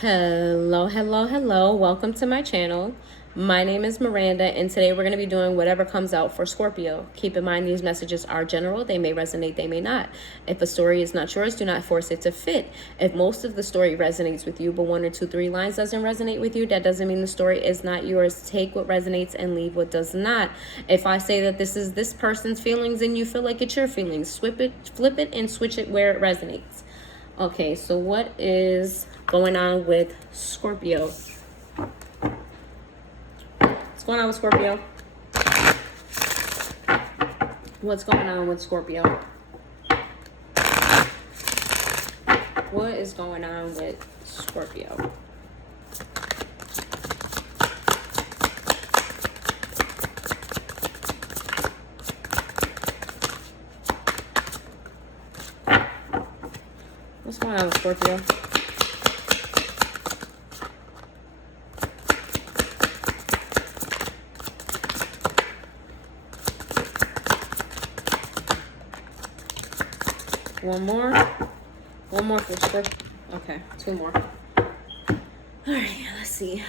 Hello, hello, hello. Welcome to my channel. My name is Miranda, and today we're going to be doing whatever comes out for Scorpio. Keep in mind these messages are general. They may resonate, they may not. If a story is not yours, do not force it to fit. If most of the story resonates with you, but one or two, three lines doesn't resonate with you, that doesn't mean the story is not yours. Take what resonates and leave what does not. If I say that this is this person's feelings and you feel like it's your feelings, flip it, and switch it where it resonates. Okay, so what is going on with Scorpio? What's going on with Scorpio? What's going on with Scorpio? What is going on with Scorpio? What's going on with Scorpio? One more for Scorpio. Okay, two more. All right, let's see.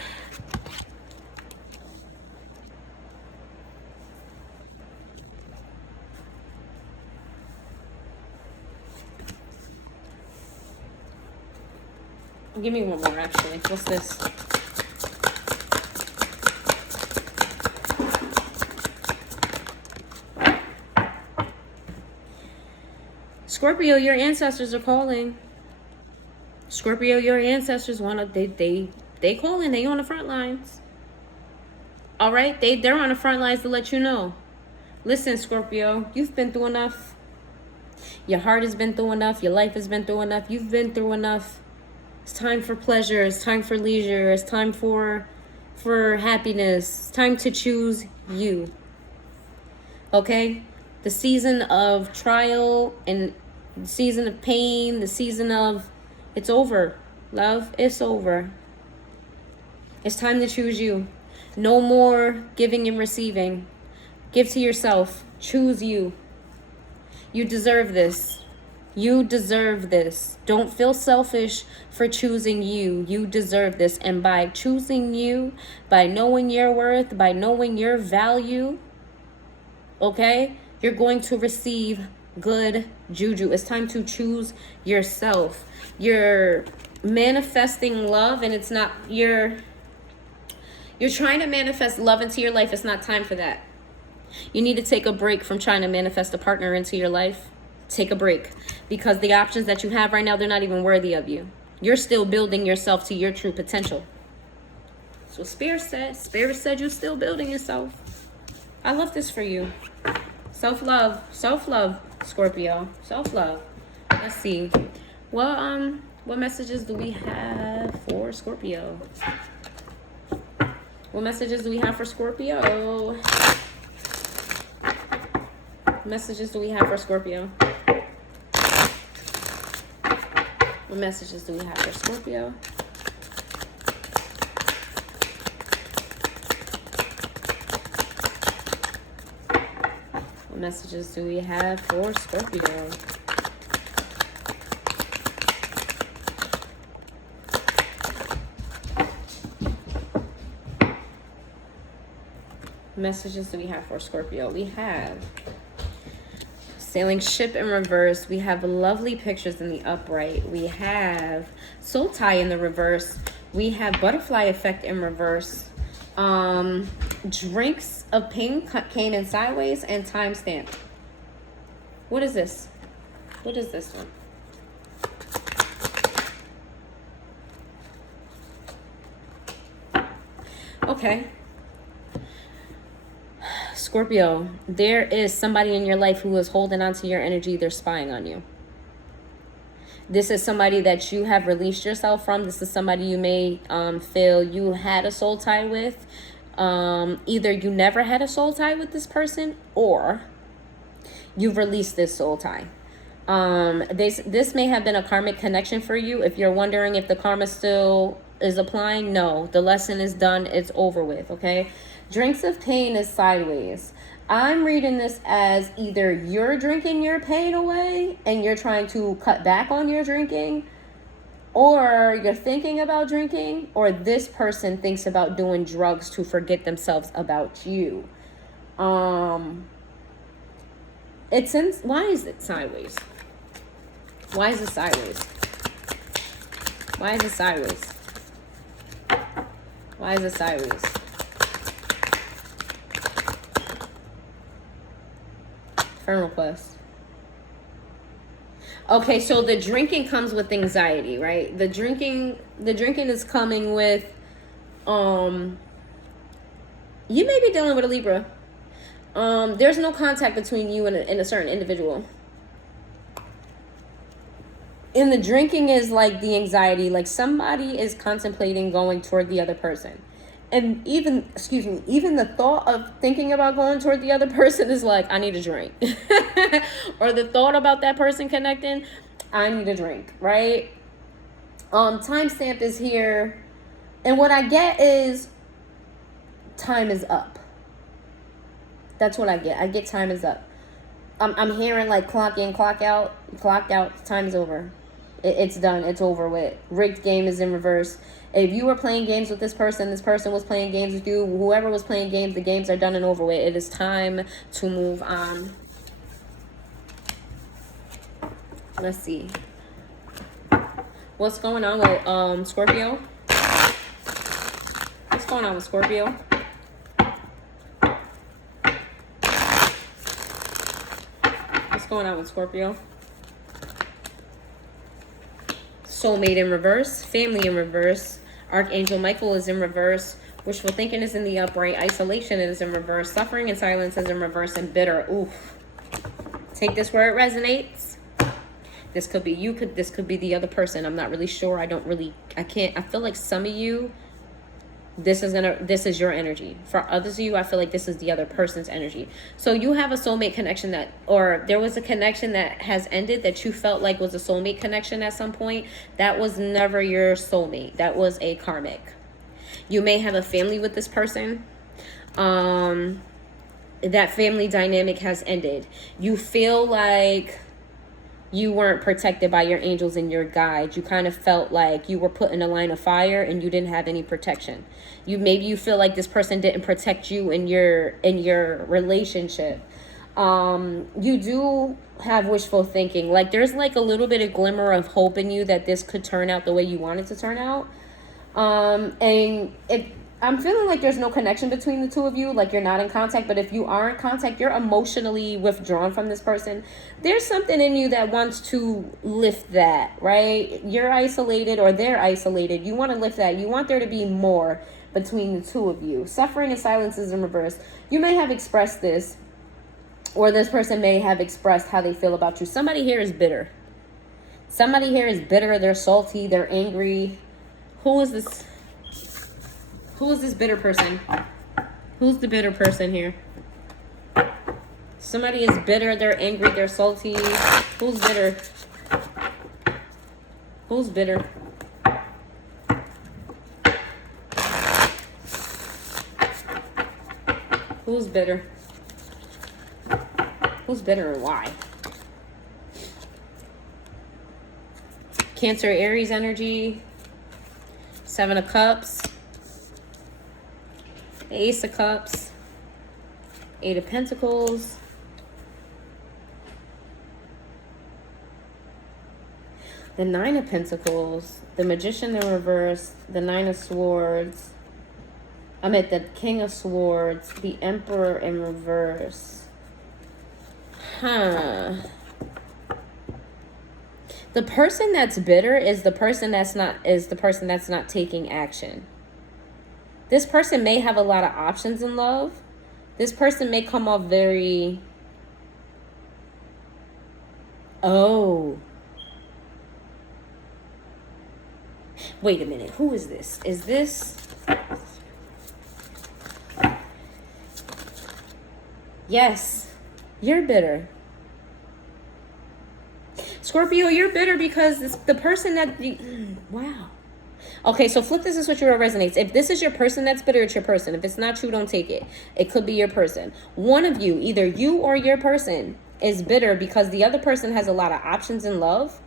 Give me one more, actually. What's this? Scorpio, your ancestors are calling. Scorpio, your ancestors they calling. They on the front lines. All right, they're on the front lines to let you know. Listen, Scorpio, you've been through enough. Your heart has been through enough. Your life has been through enough. You've been through enough. It's time for pleasure. It's time for leisure. It's time for happiness. It's time to choose you. Okay? The season of trial and the season of pain, the season of it's over. Love, it's over. It's time to choose you. No more giving and receiving. Give to yourself. Choose you. You deserve this. You deserve this. Don't feel selfish for choosing you. You deserve this. And by choosing you, by knowing your worth, by knowing your value, okay, you're going to receive good juju. It's time to choose yourself. You're manifesting love, and it's not, you're trying to manifest love into your life. It's not time for that. You need to take a break from trying to manifest a partner into your life. Take a break, because the options that you have right now, they're not even worthy of you. You're still building yourself to your true potential. So Spirit said you're still building yourself. I love this for you. Self-love, Scorpio, self-love. Let's see. What messages do we have for Scorpio? What messages do we have for Scorpio? What messages do we have for Scorpio? What messages do we have for Scorpio? What messages do we have for Scorpio? What messages do we have for Scorpio? We have sailing ship in reverse. We have lovely pictures in the upright. We have soul tie in the reverse. We have butterfly effect in reverse. Drinks of pain came in sideways, and timestamp. What is this? What is this one? Okay. Scorpio, there is somebody in your life who is holding on to your energy. They're spying on you. This is somebody that you have released yourself from. This is somebody you may feel you had a soul tie with. Either you never had a soul tie with this person, or you've released this soul tie. This may have been a karmic connection for you. If you're wondering if the karma still is applying, no. The lesson is done. It's over with, okay? Drinks of pain is sideways. I'm reading this as either you're drinking your pain away and you're trying to cut back on your drinking, or you're thinking about drinking, or this person thinks about doing drugs to forget themselves about you. It's in, why is it sideways? Why is it sideways? Why is it sideways? Why is it sideways? Friend request. Okay, so the drinking comes with anxiety, right? The drinking is coming with, you may be dealing with a Libra. There's no contact between you and a certain individual. And the drinking is like the anxiety, like somebody is contemplating going toward the other person. And even the thought of thinking about going toward the other person is like, I need a drink. Or the thought about that person connecting, I need a drink, right? Timestamp is here. And what I get is time is up. That's what I get. I get time is up. I'm hearing like clock in, clock out, time is over. It's done. It's over with. Rigged game is in reverse. If you were playing games with this person was playing games with you, whoever was playing games, the games are done and over with. It is time to move on. Let's see. What's going on with Scorpio? What's going on with Scorpio? What's going on with Scorpio? Soulmate in reverse, family in reverse, Archangel Michael is in reverse, wishful thinking is in the upright, isolation is in reverse, suffering and silence is in reverse, and bitter. Oof. Take this where it resonates. This could be you, this could be the other person. I'm not really sure. I feel like some of you, this is your energy. For others of you, I feel like this is the other person's energy. So you have a soulmate connection or there was a connection that has ended that you felt like was a soulmate connection at some point. That was never your soulmate. That was a karmic. You may have a family with this person. That family dynamic has ended. You feel like you weren't protected by your angels and your guides. You kind of felt like you were put in a line of fire and you didn't have any protection. Maybe you feel like this person didn't protect you in your relationship. You do have wishful thinking. Like there's like a little bit of glimmer of hope in you that this could turn out the way you want it to turn out. I'm feeling like there's no connection between the two of you, like you're not in contact, but if you are in contact, you're emotionally withdrawn from this person. There's something in you that wants to lift that, right? You're isolated or they're isolated. You want to lift that. You want there to be more between the two of you. Suffering and silence is in reverse. You may have expressed this, or this person may have expressed how they feel about you. Somebody here is bitter. Somebody here is bitter. They're salty. They're angry. Who is this? Who is this bitter person? Who's the bitter person here? Somebody is bitter. They're angry. They're salty. Who's bitter? Who's bitter? Who's bitter? Who's bitter and why? Cancer, Aries energy. 7 of Cups. Ace of Cups, 8 of Pentacles, the 9 of Pentacles, the Magician in reverse, the 9 of Swords, the King of Swords, the Emperor in reverse. The person that's bitter is the person that's not taking action. This person may have a lot of options in love. This person may come off very... Oh. Wait a minute. Who is this? Is this... Yes. You're bitter. Scorpio, you're bitter because the person that... Wow. Okay, so flip this and switch where it resonates. If this is your person that's bitter, it's your person. If it's not you, don't take it. It could be your person. One of you, either you or your person, is bitter because the other person has a lot of options in love.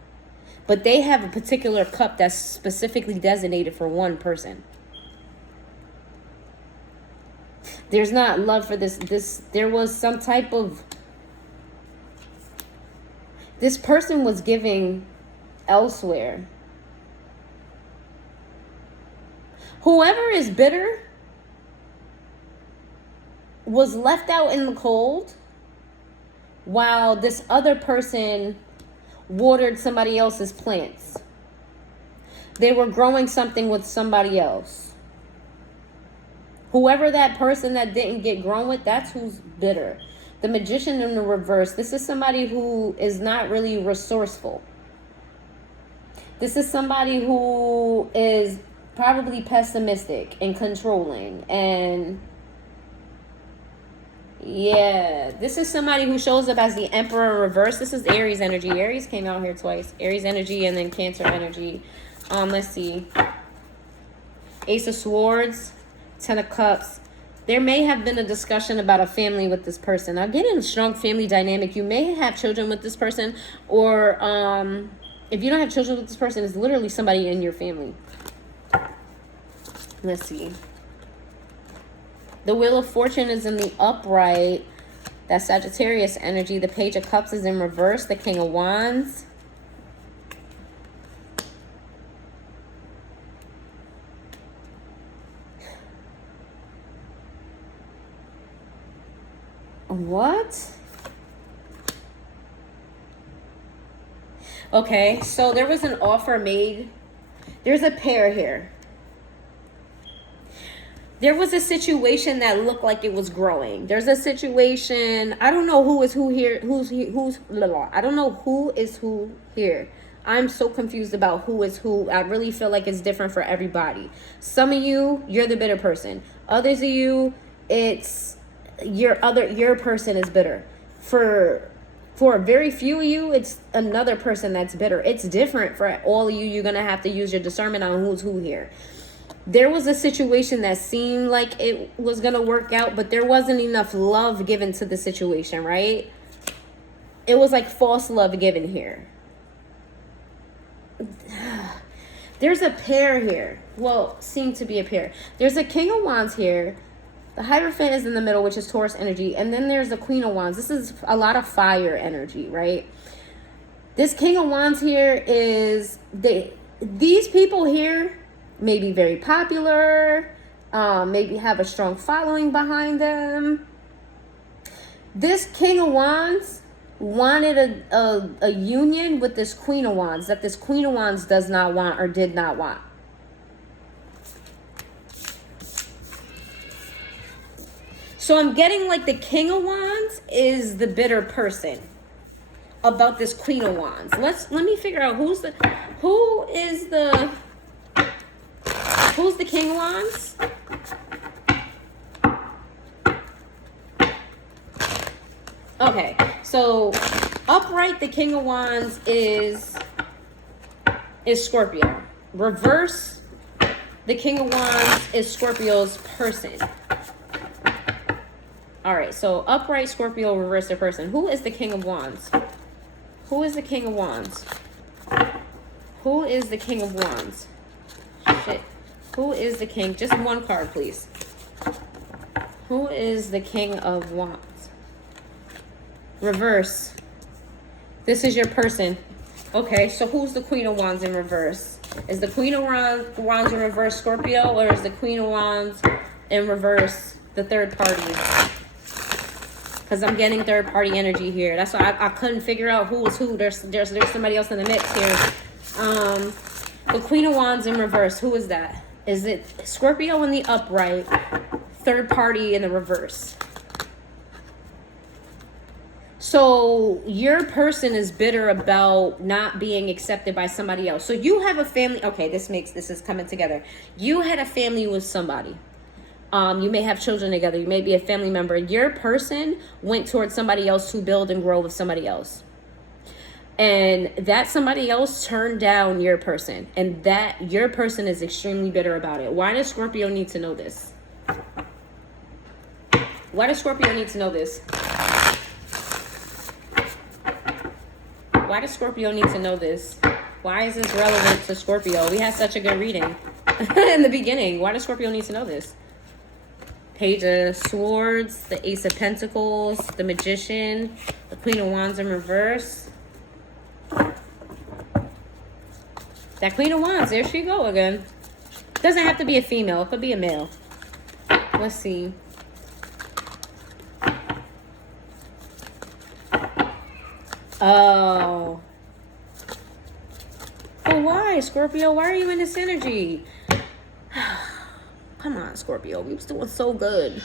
But they have a particular cup that's specifically designated for one person. There's not love for this. There was some type of... This person was giving elsewhere. Whoever is bitter was left out in the cold while this other person watered somebody else's plants. They were growing something with somebody else. Whoever that person that didn't get grown with, that's who's bitter. The Magician in the reverse. This is somebody who is not really resourceful. This is somebody who is probably pessimistic and controlling. And yeah, this is somebody who shows up as the Emperor in reverse. This is Aries energy. Aries came out here twice. Aries energy and then Cancer energy. Let's see. Ace of Swords, Ten of Cups. There may have been a discussion about a family with this person. I'm getting a strong family dynamic. You may have children with this person, or if you don't have children with this person, it's literally somebody in your family. Let's see. The Wheel of Fortune is in the upright. That's Sagittarius energy. The Page of Cups is in reverse. The King of Wands. What? Okay, so there was an offer made. There's a pair here. There was a situation that looked like it was growing. There's a situation. I don't know who is who here. I don't know who is who here. I'm so confused about who is who. I really feel like it's different for everybody. Some of you, you're the bitter person. Others of you, it's your person is bitter. For very few of you, it's another person that's bitter. It's different for all of you. You're gonna have to use your discernment on who's who here. There was a situation that seemed like it was going to work out, but there wasn't enough love given to the situation, right? It was like false love given here. There's a pair here. Well, seemed to be a pair. There's a King of Wands here. The Hierophant is in the middle, which is Taurus energy. And then there's the Queen of Wands. This is a lot of fire energy, right? This King of Wands here is... These people here... may be very popular, maybe have a strong following behind them. This King of Wands wanted a union with this Queen of Wands that this Queen of Wands does not want or did not want. So I'm getting like the King of Wands is the bitter person about this Queen of Wands. Let me figure out who's the King of Wands? Okay, so upright, the King of Wands is Scorpio. Reverse, the King of Wands is Scorpio's person. All right, so upright Scorpio, reverse the person. Who is the King of Wands? Who is the King of Wands? Who is the King of Wands? Shit. Who is the King? Just one card, please. Who is the King of Wands? Reverse. This is your person. Okay, so who's the Queen of Wands in reverse? Is the Queen of Wands in reverse Scorpio, or is the Queen of Wands in reverse the third party? Because I'm getting third party energy here. That's why I couldn't figure out who was who. There's somebody else in the mix here. The Queen of Wands in reverse. Who is that? Is it Scorpio in the upright, third party in the reverse? So your person is bitter about not being accepted by somebody else. So you have a family. Okay, this is coming together. You had a family with somebody. You may have children together. You may be a family member. Your person went towards somebody else to build and grow with somebody else. And that somebody else turned down your person. And that your person is extremely bitter about it. Why does Scorpio need to know this? Why does Scorpio need to know this? Why does Scorpio need to know this? Why is this relevant to Scorpio? We had such a good reading in the beginning. Why does Scorpio need to know this? Page of Swords, the Ace of Pentacles, the Magician, the Queen of Wands in reverse. That Queen of Wands, there she go again. Doesn't have to be a female, it could be a male. Let's see. Oh. But why, Scorpio? Why are you in this energy? Come on, Scorpio. We was doing so good.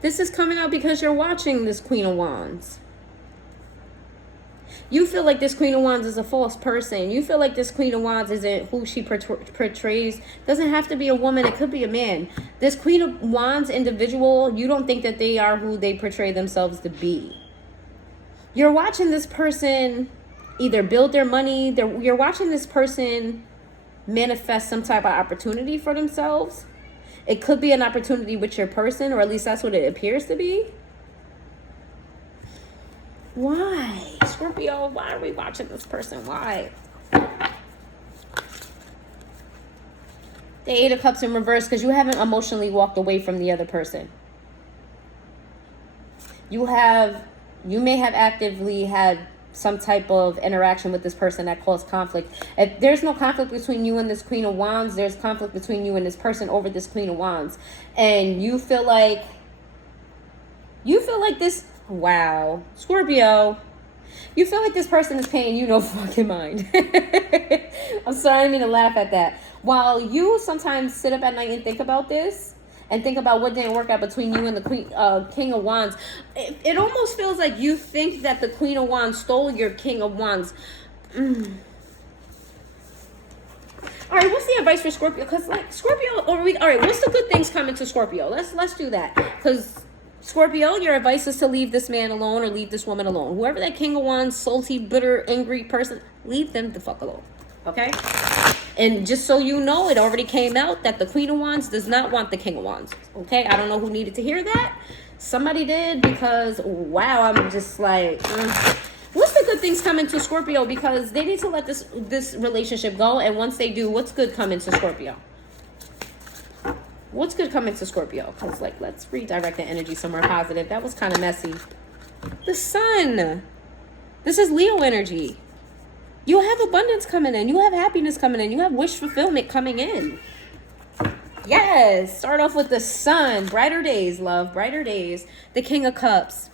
This is coming out because you're watching this Queen of Wands. You feel like this Queen of Wands is a false person. You feel like this Queen of Wands isn't who she portrays. Doesn't have to be a woman. It could be a man. This Queen of Wands individual, you don't think that they are who they portray themselves to be. You're watching this person either build their money. You're watching this person manifest some type of opportunity for themselves. It could be an opportunity with your person, or at least that's what it appears to be. Why? Scorpio, why are we watching this person? Why? The Eight of Cups in reverse, because you haven't emotionally walked away from the other person. You may have actively had some type of interaction with this person that caused conflict. If there's no conflict between you and this Queen of Wands, there's conflict between you and this person over this Queen of Wands. And you feel like this, wow, Scorpio, you feel like this person is paying you no fucking mind. I'm sorry, I didn't mean to laugh at that. While you sometimes sit up at night and think about this, and think about what didn't work out between you and the King of Wands, it almost feels like you think that the Queen of Wands stole your King of Wands. All right, what's the advice for Scorpio? Because like Scorpio, all right, what's the good things coming to Scorpio? Let's do that. Because Scorpio, your advice is to leave this man alone or leave this woman alone. Whoever that King of Wands, salty, bitter, angry person, leave them the fuck alone. Okay? And just so you know, it already came out that the Queen of Wands does not want the King of Wands. Okay? I don't know who needed to hear that. Somebody did, because, wow, I'm just like, what's the good things coming to Scorpio? Because they need to let this relationship go. And once they do, what's good coming to Scorpio? What's good coming to Scorpio? Because, like, let's redirect the energy somewhere positive. That was kind of messy. The Sun. This is Leo energy. You have abundance coming in. You have happiness coming in. You have wish fulfillment coming in. Yes. Start off with the Sun. Brighter days, love. Brighter days. The King of Cups.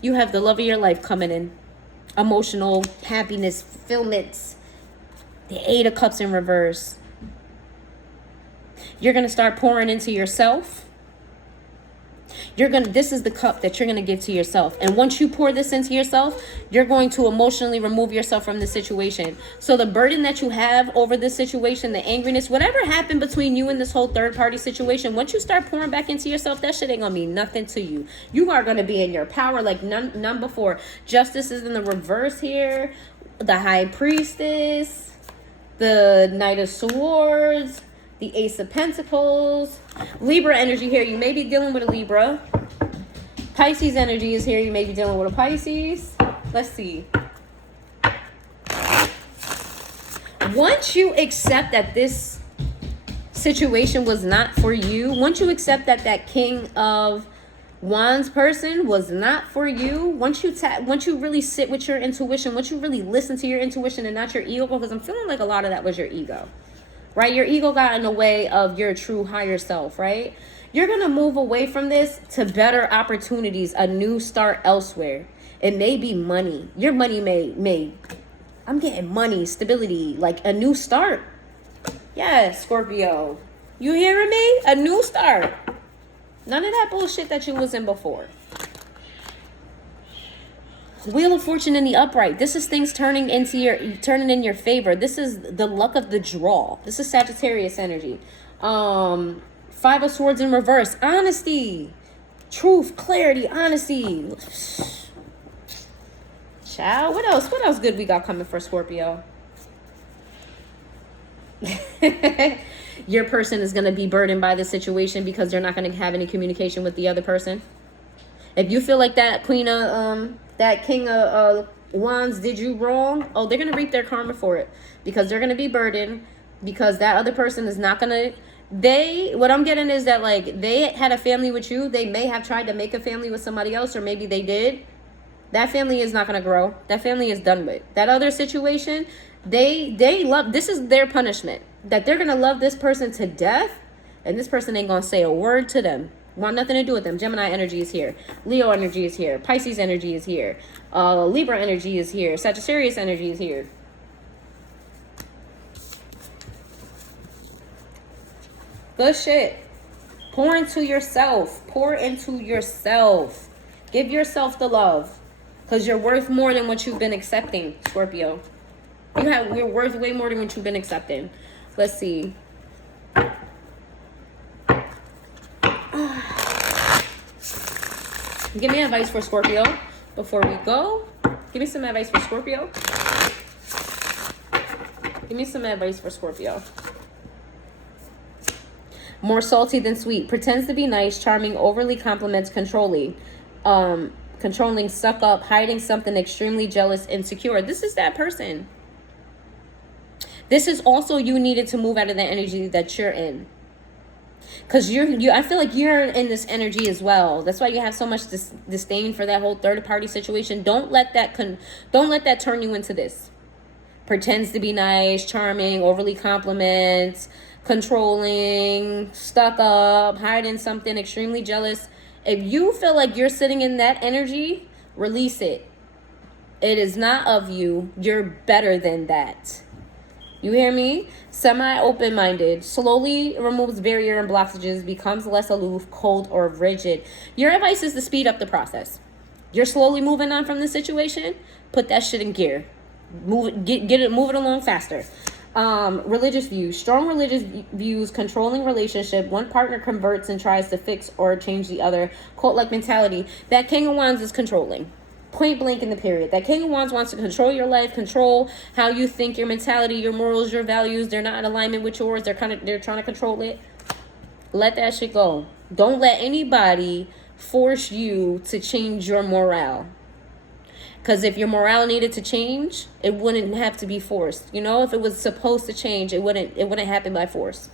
You have the love of your life coming in. Emotional happiness, fulfillment. The Eight of Cups in reverse. You're going to start pouring into yourself. This is the cup that you're going to give to yourself. And once you pour this into yourself, you're going to emotionally remove yourself from the situation. So the burden that you have over this situation, the angriness, whatever happened between you and this whole third party situation, once you start pouring back into yourself, that shit ain't going to mean nothing to you. You are going to be in your power like none before. Justice is in the reverse here. The High Priestess, the Knight of Swords, the Ace of Pentacles, Libra energy here. You may be dealing with a Libra. Pisces energy is here. You may be dealing with a Pisces. Let's see. Once you accept that this situation was not for you, once you accept that that King of Wands person was not for you, once you really sit with your intuition, once you really listen to your intuition and not your ego, because I'm feeling like a lot of that was your ego. Right? Your ego got in the way of your true higher self, right? You're going to move away from this to better opportunities, a new start elsewhere. It may be money. Your money may I'm getting money, stability, like a new start. Yes, Scorpio. You hearing me? A new start. None of that bullshit that you was in before. Wheel of Fortune in the upright. This is things turning in your favor. This is the luck of the draw. This is Sagittarius energy. Five of Swords in reverse. Honesty. Truth, clarity, honesty. Child, what else? What else good we got coming for Scorpio? Your person is going to be burdened by the situation because they're not going to have any communication with the other person. If you feel like that King of Wands did you wrong. Oh, they're going to reap their karma for it because they're going to be burdened because that other person is not going to. What I'm getting is that, like, they had a family with you. They may have tried to make a family with somebody else, or maybe they did. That family is not going to grow. That family is done with. That other situation, they love, this is their punishment. That they're going to love this person to death, and this person ain't going to say a word to them. Want nothing to do with them. Gemini energy is here. Leo energy is here. Pisces energy is here. Libra energy is here. Sagittarius energy is here. Good shit. Pour into yourself. Pour into yourself. Give yourself the love. Because you're worth more than what you've been accepting, Scorpio. You're worth way more than what you've been accepting. Let's see. Give me advice for Scorpio before we go. Give me some advice for Scorpio. Give me some advice for Scorpio. More salty than sweet. Pretends to be nice, charming, overly compliments, controlling. Controlling, suck up, hiding something, extremely jealous, insecure. This is that person. This is also you needed to move out of the energy that you're in. Because I feel like you're in this energy as well. That's why you have so much disdain for that whole third party situation. Don't let that turn you into this. Pretends to be nice, charming, overly compliments, controlling, stuck up, hiding something, extremely jealous. If you feel like you're sitting in that energy, release it. It is not of you. You're better than that. You hear me? Semi-open-minded. Slowly removes barrier and blockages. Becomes less aloof, cold, or rigid. Your advice is to speed up the process. You're slowly moving on from the situation. Put that shit in gear. Move it along faster. Religious views. Strong religious views, controlling relationship. One partner converts and tries to fix or change the other. Cult-like mentality. That King of Wands is controlling. Point blank in the period. That King of Wands wants to control your life, control how you think, your mentality, your morals, your values. They're not in alignment with yours. They're trying to control it. Let that shit go. Don't let anybody force you to change your morale. Because if your morale needed to change, it wouldn't have to be forced. You know, if it was supposed to change, it wouldn't happen by force.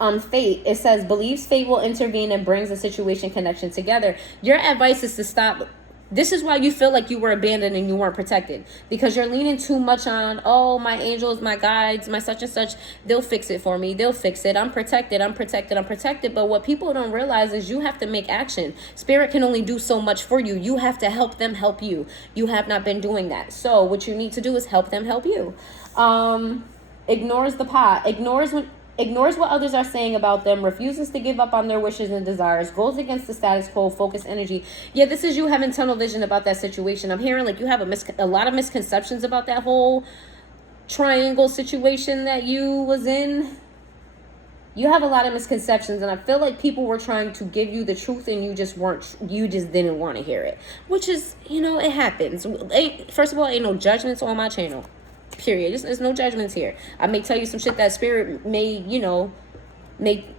Fate, it says, believes fate will intervene and brings a situation connection together. Your advice is to stop. This is why you feel like you were abandoned and you weren't protected. Because you're leaning too much on, oh, my angels, my guides, my such and such, they'll fix it for me. They'll fix it. I'm protected. I'm protected. I'm protected. But what people don't realize is you have to make action. Spirit can only do so much for you. You have to help them help you. You have not been doing that. So what you need to do is help them help you. Ignores the pot. Ignores what others are saying about them, refuses to give up on their wishes and desires, goes against the status quo, focus energy. Yeah, this is you having tunnel vision about that situation. I'm hearing like you have a lot of misconceptions about that whole triangle situation that you was in. You have a lot of misconceptions, and I feel like people were trying to give you the truth and you just didn't want to hear it. Which is, it happens. First of all, ain't no judgments on my channel. Period. There's no judgments here. I may tell you some shit that spirit may,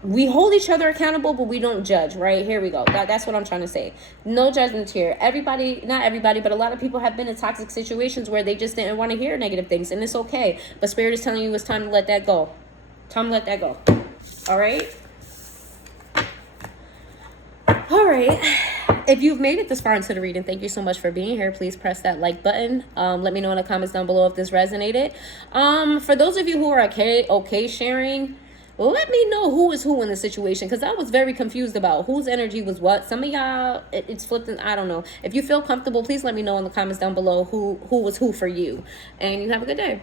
we hold each other accountable, but we don't judge, right? Here we go. That's what I'm trying to say. No judgments here. Not everybody, but a lot of people have been in toxic situations where they just didn't want to hear negative things, and it's okay. But spirit is telling you it's time to let that go. Time to let that go. All right? All right. If you've made it this far into the reading, thank you so much for being here. Please press that like button. Let me know in the comments down below if this resonated. For those of you who are okay sharing, let me know who is who in the situation, because I was very confused about whose energy was what. Some of y'all, it's flipped. I don't know. If you feel comfortable, please let me know in the comments down below who was who for you. And you have a good day.